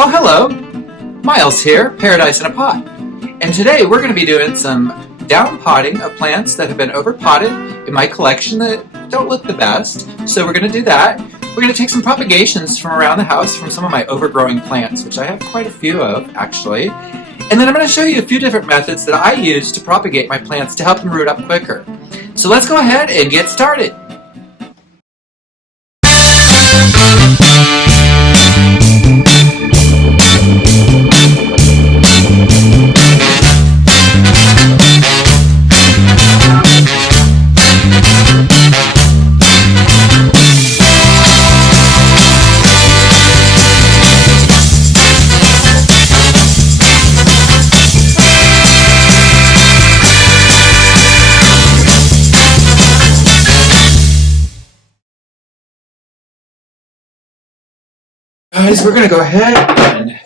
Oh, hello! Miles here, Paradise in a Pot. And today we're going to be doing some down potting of plants that have been over potted in my collection that don't look the best. So we're going to do that. We're going to take some propagations from around the house from some of my overgrowing plants, which I have quite a few of, actually. And then I'm going to show you a few different methods that I use to propagate my plants to help them root up quicker. So let's go ahead and get started. Guys, we're going to go ahead and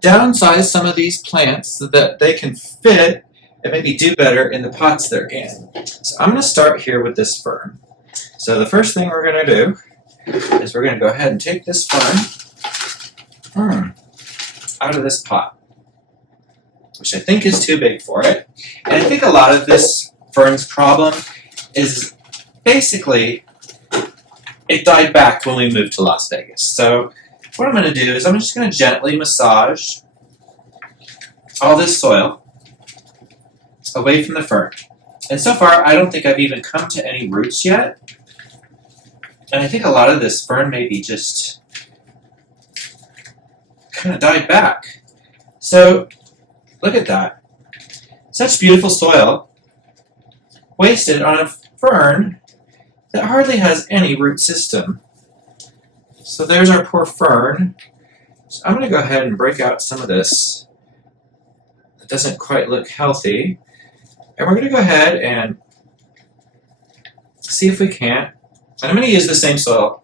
downsize some of these plants so that they can fit and maybe do better in the pots they're in. So I'm going to start here with this fern. So the first thing we're going to do is we're going to go ahead and take this fern out of this pot, which I think is too big for it. And I think a lot of this fern's problem is basically it died back when we moved to Las Vegas. So what I'm going to do is I'm just going to gently massage all this soil away from the fern. And so far, I don't think I've even come to any roots yet. And I think a lot of this fern maybe just kind of died back. So look at that. Such beautiful soil wasted on a fern that hardly has any root system. So there's our poor fern. So I'm going to go ahead and break out some of this that doesn't quite look healthy. And we're going to go ahead and see if we can't. And I'm going to use the same soil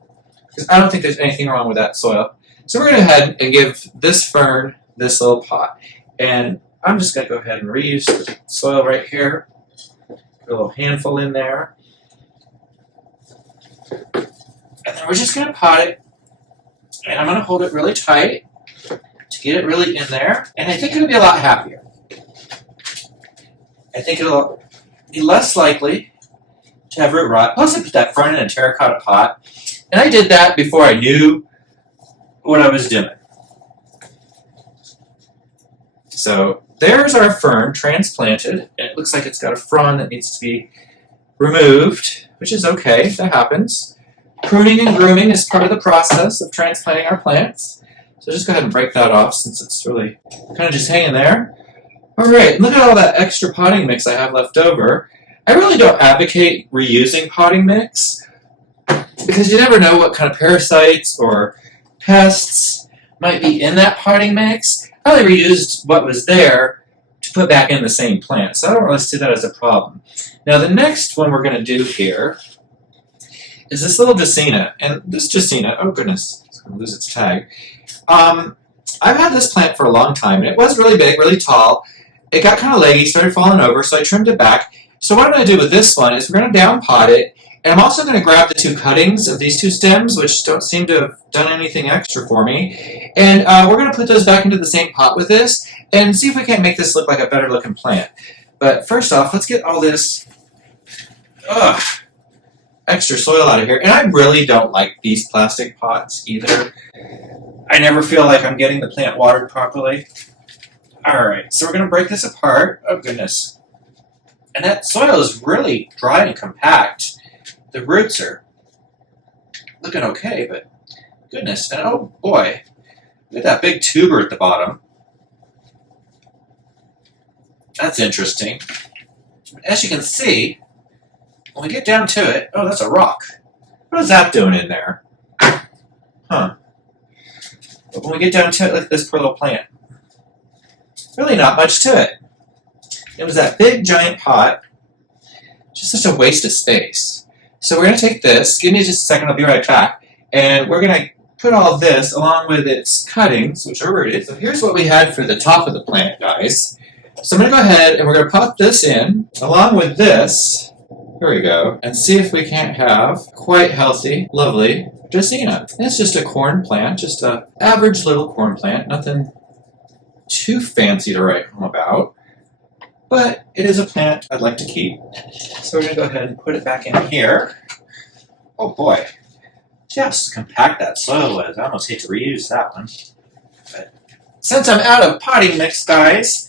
because I don't think there's anything wrong with that soil. So we're going to go ahead and give this fern this little pot. And I'm just going to go ahead and reuse the soil right here. Put a little handful in there. And then we're just going to pot it, and I'm going to hold it really tight to get it really in there, and I think it'll be a lot happier. I think it'll be less likely to have root rot. Plus, I put that fern in a terracotta pot, and I did that before I knew what I was doing. So there's our fern transplanted, and it looks like it's got a frond that needs to be removed, which is okay, that happens. Pruning and grooming is part of the process of transplanting our plants. So just go ahead and break that off since it's really kind of just hanging there. Alright, look at all that extra potting mix I have left over. I really don't advocate reusing potting mix because you never know what kind of parasites or pests might be in that potting mix. I only reused what was there to put back in the same plant, so I don't really see that as a problem. Now the next one we're going to do here is this little Dracaena. And this Dracaena, oh goodness, it's going to lose its tag. I've had this plant for a long time, and it was really big, really tall. It got kind of leggy, started falling over, so I trimmed it back. So what I'm going to do with this one is we're going to down pot it, and I'm also going to grab the two cuttings of these two stems, which don't seem to have done anything extra for me, and we're going to put those back into the same pot with this, and see if we can't make this look like a better looking plant. But first off, let's get all this extra soil out of here. And I really don't like these plastic pots either. I never feel like I'm getting the plant watered properly. Alright, so we're going to break this apart. Oh goodness. And that soil is really dry and compact. The roots are looking okay, but goodness. And oh boy, look at that big tuber at the bottom. That's interesting. As you can see, when we get down to it, oh, that's a rock. What is that doing in there? Huh. But when we get down to it, look at this poor little plant. Really not much to it. It was that big, giant pot. Just such a waste of space. So we're going to take this. Give me just a second, I'll be right back. And we're going to put all this along with its cuttings, which are rooted. So here's what we had for the top of the plant, guys. So I'm going to go ahead and we're going to pop this in along with this. Here we go. And see if we can't have quite healthy, lovely Dracaena. It's just a corn plant, just a average little corn plant, nothing too fancy to write home about. But it is a plant I'd like to keep. So we're going to go ahead and put it back in here. Oh boy, just compact that soil was. I almost hate to reuse that one. But since I'm out of potting mix, guys,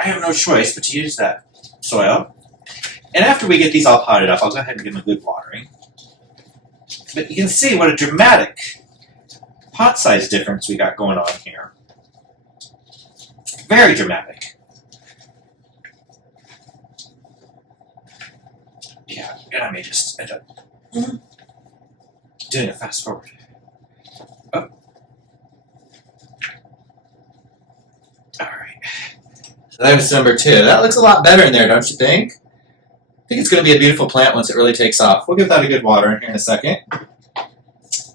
I have no choice but to use that soil. And after we get these all potted up, I'll go ahead and give them a good watering. But you can see what a dramatic pot size difference we got going on here. Very dramatic. Yeah, and I may just end up doing a fast forward. Oh. Alright. So that was number 2. That looks a lot better in there, don't you think? I think it's going to be a beautiful plant once it really takes off. We'll give that a good water in here in a second.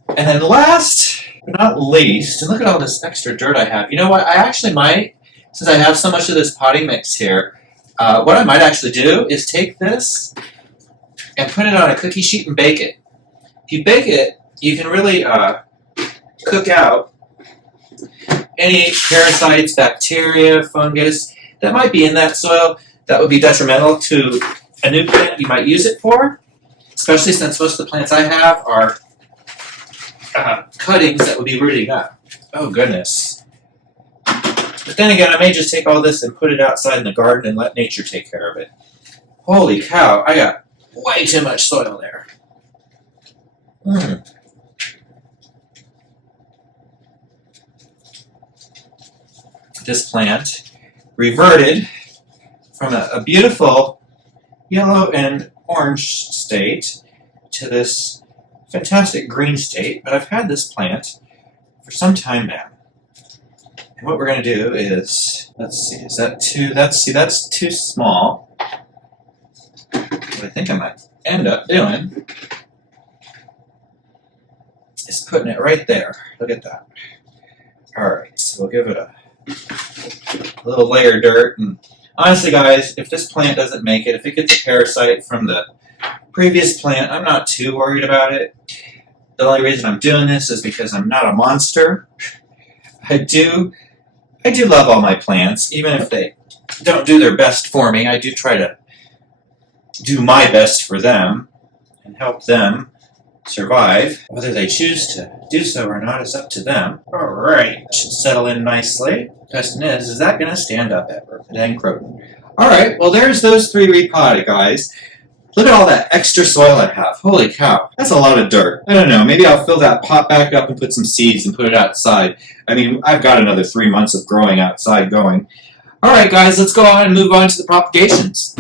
And then last but not least, and look at all this extra dirt I have. You know what? I actually might, since I have so much of this potting mix here, what I might actually do is take this and put it on a cookie sheet and bake it. If you bake it, you can really cook out any parasites, bacteria, fungus that might be in that soil that would be detrimental to a new plant you might use it for, especially since most of the plants I have are cuttings that would be rooting up. Oh goodness. But then again, I may just take all this and put it outside in the garden and let nature take care of it. Holy cow, I got way too much soil there. This plant reverted from a beautiful yellow and orange state to this fantastic green state, but I've had this plant for some time now. And what we're going to do is, let's see, is that too, that's too small. What I think I might end up doing is putting it right there. Look at that. Alright, so we'll give it a little layer of dirt. And honestly, guys, if this plant doesn't make it, if it gets a parasite from the previous plant, I'm not too worried about it. The only reason I'm doing this is because I'm not a monster. I do love all my plants, even if they don't do their best for me. I do try to do my best for them and help them survive. Whether they choose to do so or not is up to them. Alright, should settle in nicely. The question is that going to stand up ever? Dang croton. Alright, well there's those 3 repotted, guys. Look at all that extra soil I have. Holy cow, that's a lot of dirt. I don't know, maybe I'll fill that pot back up and put some seeds and put it outside. I mean, I've got another 3 months of growing outside going. Alright guys, let's go on and move on to the propagations.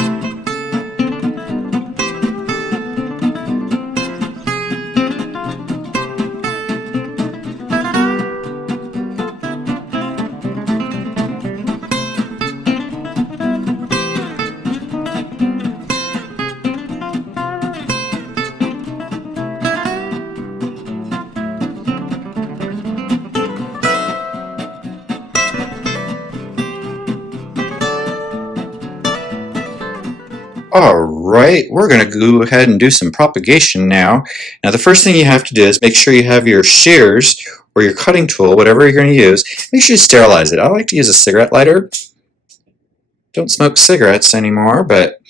Alright, we're going to go ahead and do some propagation now. Now the first thing you have to do is make sure you have your shears or your cutting tool, whatever you're going to use, make sure you sterilize it. I like to use a cigarette lighter. Don't smoke cigarettes anymore, but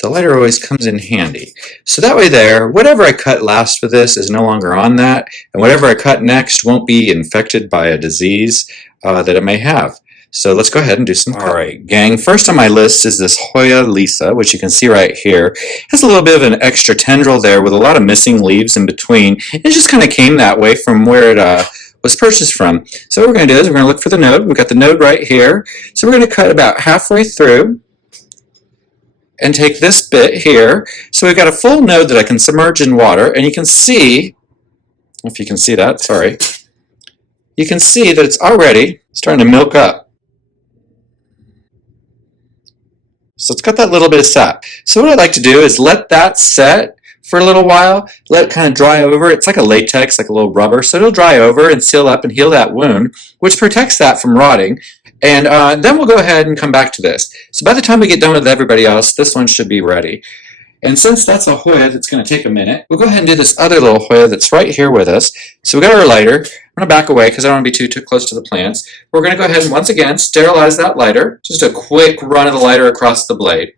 the lighter always comes in handy. So that way there, whatever I cut last with this is no longer on that, and whatever I cut next won't be infected by a disease that it may have. So let's go ahead and do some cutting. Alright, gang, first on my list is this Hoya Lisa, which you can see right here. It has a little bit of an extra tendril there with a lot of missing leaves in between. It just kind of came that way from where it was purchased from. So what we're going to do is we're going to look for the node. We've got the node right here. So we're going to cut about halfway through and take this bit here. So we've got a full node that I can submerge in water, and you can see, if you can see that, sorry, you can see that it's already starting to milk up. So it's got that little bit of sap. So what I like to do is let that set for a little while, let it kind of dry over. It's like a latex, like a little rubber, so it'll dry over and seal up and heal that wound, which protects that from rotting. And then we'll go ahead and come back to this. So by the time we get done with everybody else, this one should be ready. And since that's a Hoya that's going to take a minute, we'll go ahead and do this other little Hoya that's right here with us. So we got our lighter. I'm going to back away because I don't want to be too close to the plants. We're going to go ahead and once again sterilize that lighter. Just a quick run of the lighter across the blade.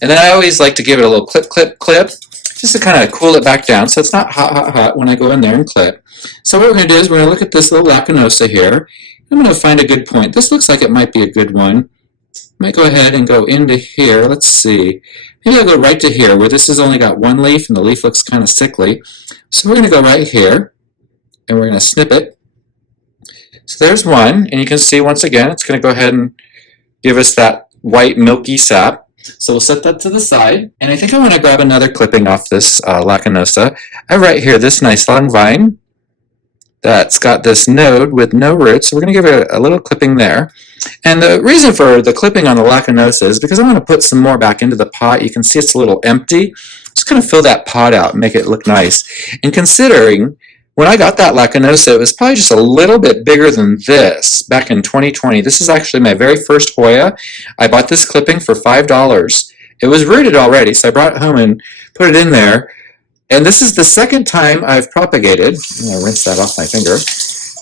And then I always like to give it a little clip, clip, clip, just to kind of cool it back down so it's not hot, hot, hot when I go in there and clip. So what we're going to do is we're going to look at this little lacanosa here. I'm going to find a good point. This looks like it might be a good one. I might go ahead and go into here. Let's see. Maybe I'll go right to here where this has only got one leaf and the leaf looks kind of sickly. So we're going to go right here and we're going to snip it. So there's one, and you can see once again it's going to go ahead and give us that white milky sap. So we'll set that to the side, and I think I want to grab another clipping off this lacanosa. I have right here this nice long vine that's got this node with no roots, so we're going to give it a little clipping there. And the reason for the clipping on the lacanosa is because I want to put some more back into the pot. You can see it's a little empty. Just kind of fill that pot out and make it look nice. And considering when I got that lacanosa, it was probably just a little bit bigger than this back in 2020. This is actually my very first Hoya. I bought this clipping for $5. It was rooted already, so I brought it home and put it in there. And this is the second time I've propagated. I'm going to rinse that off my finger.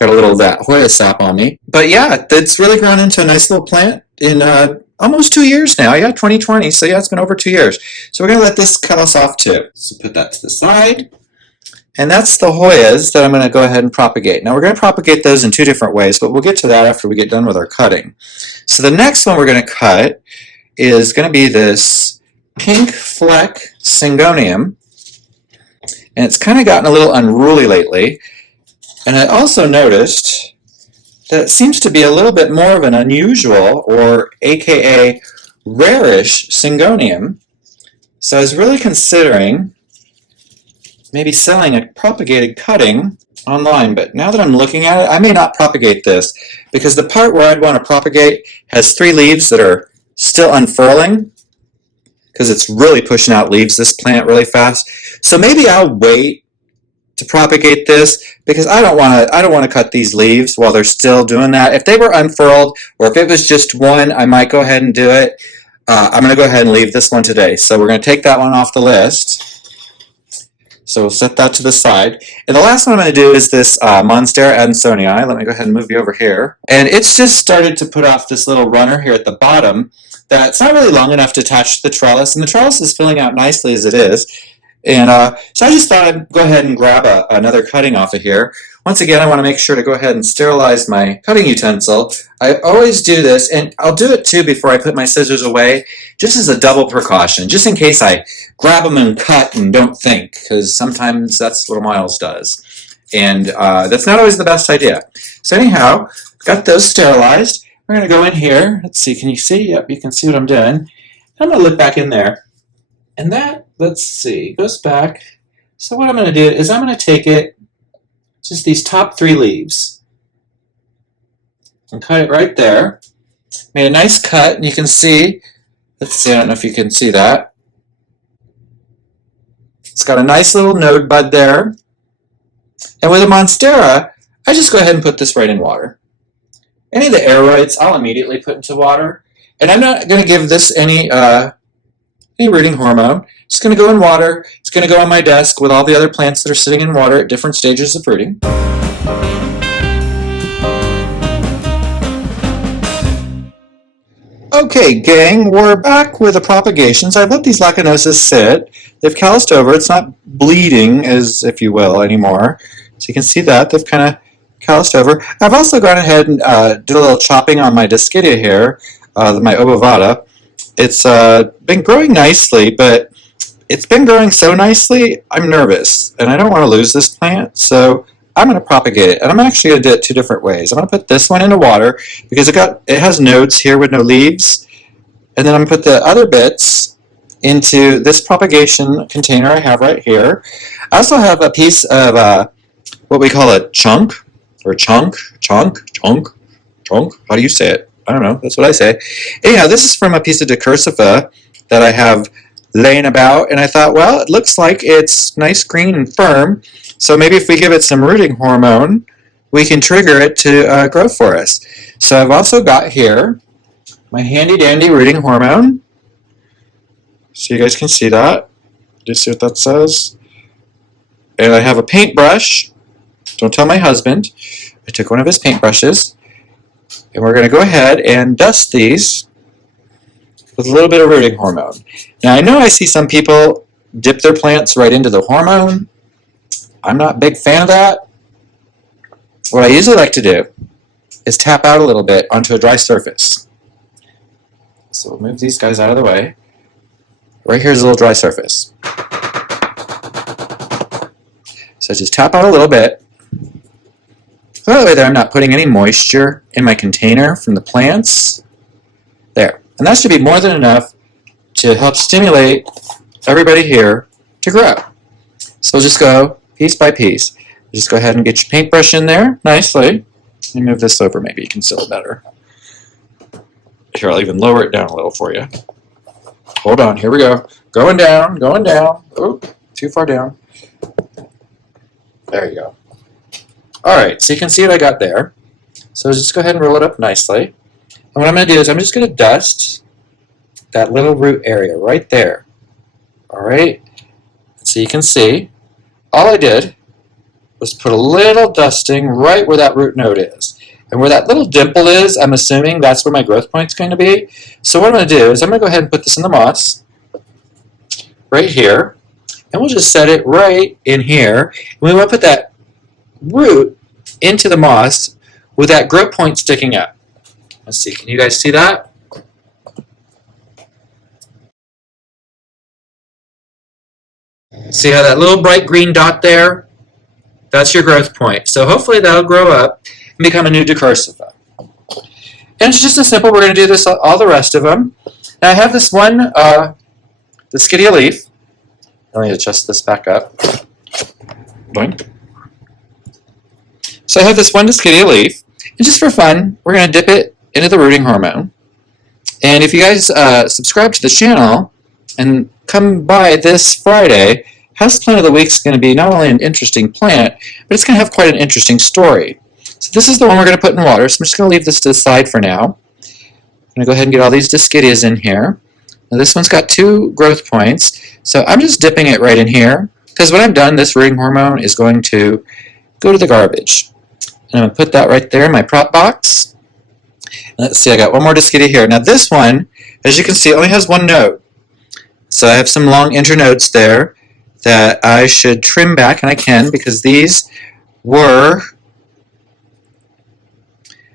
Got a little of that Hoya sap on me. But yeah, it's really grown into a nice little plant in almost 2 years now. Yeah, 2020. So yeah, it's been over 2 years. So we're going to let this cut us off too. So put that to the side. And that's the Hoyas that I'm going to go ahead and propagate. Now we're going to propagate those in two different ways, but we'll get to that after we get done with our cutting. So the next one we're going to cut is going to be this pink fleck syngonium. And it's kind of gotten a little unruly lately. And I also noticed that it seems to be a little bit more of an unusual, or AKA rarish syngonium. So I was really considering maybe selling a propagated cutting online, but now that I'm looking at it, I may not propagate this because the part where I'd want to propagate has 3 leaves that are still unfurling because it's really pushing out leaves, this plant, really fast. So maybe I'll wait to propagate this because I don't want to cut these leaves while they're still doing that. If they were unfurled or if it was just one, I might go ahead and do it. I'm going to go ahead and leave this one today. So we're going to take that one off the list. So we'll set that to the side. And the last one I'm going to do is this monstera adansonii. Let me go ahead and move you over here. And it's just started to put off this little runner here at the bottom that's not really long enough to attach to the trellis. And the trellis is filling out nicely as it is. And so I just thought I'd go ahead and grab another cutting off of here. Once again, I want to make sure to go ahead and sterilize my cutting utensil. I always do this, and I'll do it too before I put my scissors away, just as a double precaution, just in case I grab them and cut and don't think, because sometimes that's what Miles does. And that's not always the best idea. So anyhow, got those sterilized. We're going to go in here. Let's see, can you see? Yep, you can see what I'm doing. I'm going to look back in there. And that, let's see, goes back. So what I'm going to do is I'm going to take it, just these top 3 leaves, and cut it right there. Made a nice cut, and you can see, let's see, I don't know if you can see that. It's got a nice little node bud there. And with a monstera, I just go ahead and put this right in water. Any of the aeroids, I'll immediately put into water. And I'm not going to give this any rooting hormone. It's going to go in water. It's going to go on my desk with all the other plants that are sitting in water at different stages of rooting. Okay, gang, we're back with the propagations. I've let these lacanosas sit. They've calloused over. It's not bleeding, as if you will, anymore. So you can see that. They've kind of calloused over. I've also gone ahead and did a little chopping on my discidia here, my obovata. It's been growing nicely, but it's been growing so nicely, I'm nervous, and I don't want to lose this plant, so I'm going to propagate it. And I'm actually going to do it 2 different ways. I'm going to put this one into water because it has nodes here with no leaves, and then I'm going to put the other bits into this propagation container I have right here. I also have a piece of what we call a chunk, or chunk. How do you say it? I don't know. That's what I say. Anyhow, this is from a piece of decursiva that I have laying about, and I thought, well, it looks like it's nice, green, and firm, so maybe if we give it some rooting hormone, we can trigger it to grow for us. So I've also got here my handy-dandy rooting hormone, so you guys can see that. Do you see what that says? And I have a paintbrush. Don't tell my husband. I took one of his paintbrushes, and we're going to go ahead and dust these with a little bit of rooting hormone. Now I know I see some people dip their plants right into the hormone. I'm not a big fan of that. What I usually like to do is tap out a little bit onto a dry surface. So we'll move these guys out of the way. Right here's a little dry surface. So just tap out a little bit. So that way there I'm not putting any moisture in my container from the plants. There. And that should be more than enough to help stimulate everybody here to grow. So we'll just go piece by piece. Just go ahead and get your paintbrush in there nicely. Let me move this over, maybe you can see it better. Here, I'll even lower it down a little for you. Hold on, here we go. Going down, going down. Oh, too far down. There you go. All right, so you can see what I got there. So just go ahead and roll it up nicely. And what I'm going to do is I'm just going to dust that little root area right there. All right, so you can see all I did was put a little dusting right where that root node is. And where that little dimple is, I'm assuming that's where my growth point's going to be. So what I'm going to do is I'm going to go ahead and put this in the moss right here. And we'll just set it right in here. And we want to put that root into the moss with that growth point sticking up. Let's see, can you guys see that? See how that little bright green dot there? That's your growth point. So hopefully that'll grow up and become a new decursiva. And it's just as simple. We're going to do this all the rest of them. Now I have this one, the Discidia leaf. Let me adjust this back up. Boink. So I have this one Discidia leaf. And just for fun, we're going to dip it into the rooting hormone. And if you guys subscribe to the channel and come by this Friday, Houseplant of the Week is going to be not only an interesting plant, but it's going to have quite an interesting story. So this is the one we're going to put in water, so I'm just going to leave this to the side for now. I'm going to go ahead and get all these Discidias in here. Now this one's got 2 growth points, so I'm just dipping it right in here, because when I'm done, this rooting hormone is going to go to the garbage. And I'm going to put that right there in my prop box. Let's see, I got one more Discidia here. Now this one, as you can see, only has 1 node. So I have some long internodes there that I should trim back, and I can, because these were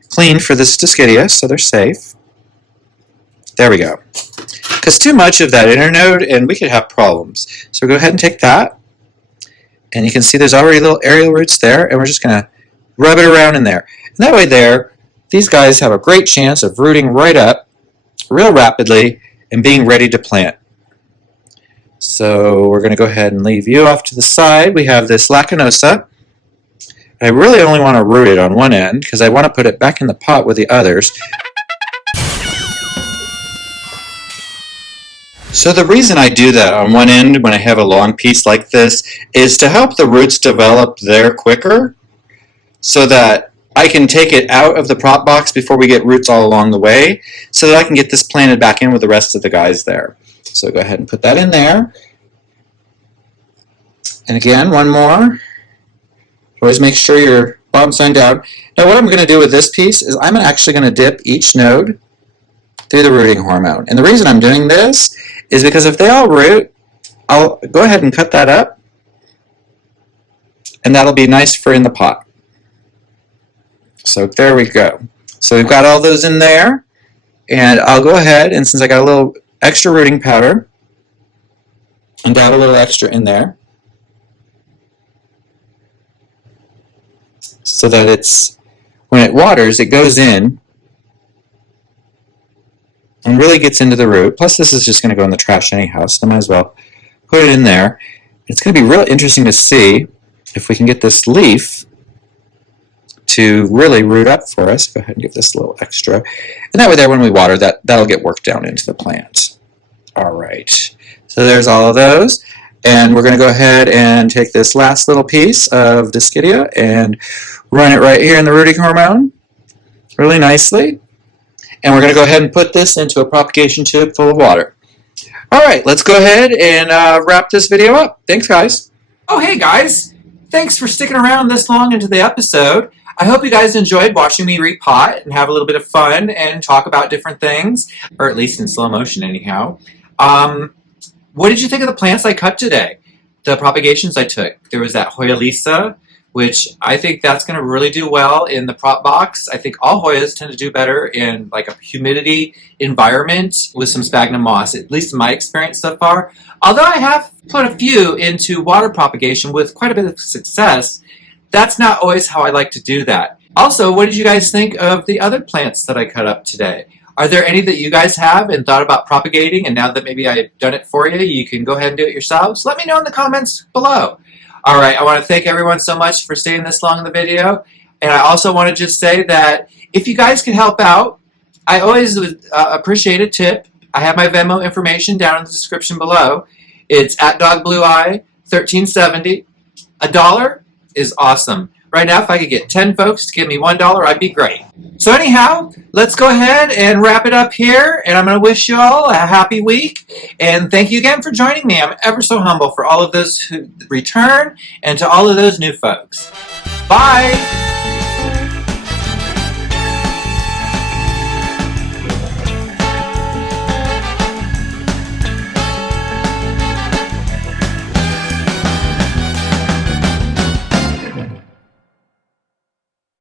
cleaned for this Discidia, so they're safe. There we go. Because too much of that internode, and we could have problems. So go ahead and take that, and you can see there's already little aerial roots there, and we're just going to rub it around in there. And that way there, these guys have a great chance of rooting right up real rapidly and being ready to plant. So we're going to go ahead and leave you off to the side. We have this Lacanosa. I really only want to root it on one end because I want to put it back in the pot with the others. So the reason I do that on one end when I have a long piece like this is to help the roots develop there quicker so that I can take it out of the prop box before we get roots all along the way so that I can get this planted back in with the rest of the guys there. So go ahead and put that in there. And again, one more. Always make sure your bottom side down. Now what I'm going to do with this piece is I'm actually going to dip each node through the rooting hormone. And the reason I'm doing this is because if they all root, I'll go ahead and cut that up. And that'll be nice for in the pot. So there we go. So we've got all those in there. And I'll go ahead, and since I got a little extra rooting powder, and dab a little extra in there, so that it's, when it waters, it goes in and really gets into the root. Plus this is just going to go in the trash anyhow, so I might as well put it in there. It's going to be real interesting to see if we can get this leaf to really root up for us. Go ahead and give this a little extra. And that way there, when we water, that'll get worked down into the plant. All right, so there's all of those. And we're going to go ahead and take this last little piece of Discidia and run it right here in the rooting hormone really nicely. And we're going to go ahead and put this into a propagation tube full of water. All right, let's go ahead and wrap this video up. Thanks, guys. Oh, hey, guys. Thanks for sticking around this long into the episode. I hope you guys enjoyed watching me repot and have a little bit of fun and talk about different things, or at least in slow motion, anyhow. What did you think of the plants I cut today? The propagations I took. There was that Hoya, which I think that's going to really do well in the prop box. I think all Hoyas tend to do better in like a humidity environment with some sphagnum moss, at least in my experience so far. Although I have put a few into water propagation with quite a bit of success, that's not always how I like to do that. Also, what did you guys think of the other plants that I cut up today? Are there any that you guys have and thought about propagating, and now that maybe I've done it for you, you can go ahead and do it yourselves? Let me know in the comments below. All right, I want to thank everyone so much for staying this long in the video. And I also want to just say that if you guys can help out, I always would appreciate a tip. I have my Venmo information down in the description below. It's @dogblueeye1370. $1 is awesome. Right now, if I could get 10 folks to give me $1, I'd be great. So anyhow, let's go ahead and wrap it up here, and I'm going to wish you all a happy week, and thank you again for joining me. I'm ever so humble for all of those who return and to all of those new folks. Bye!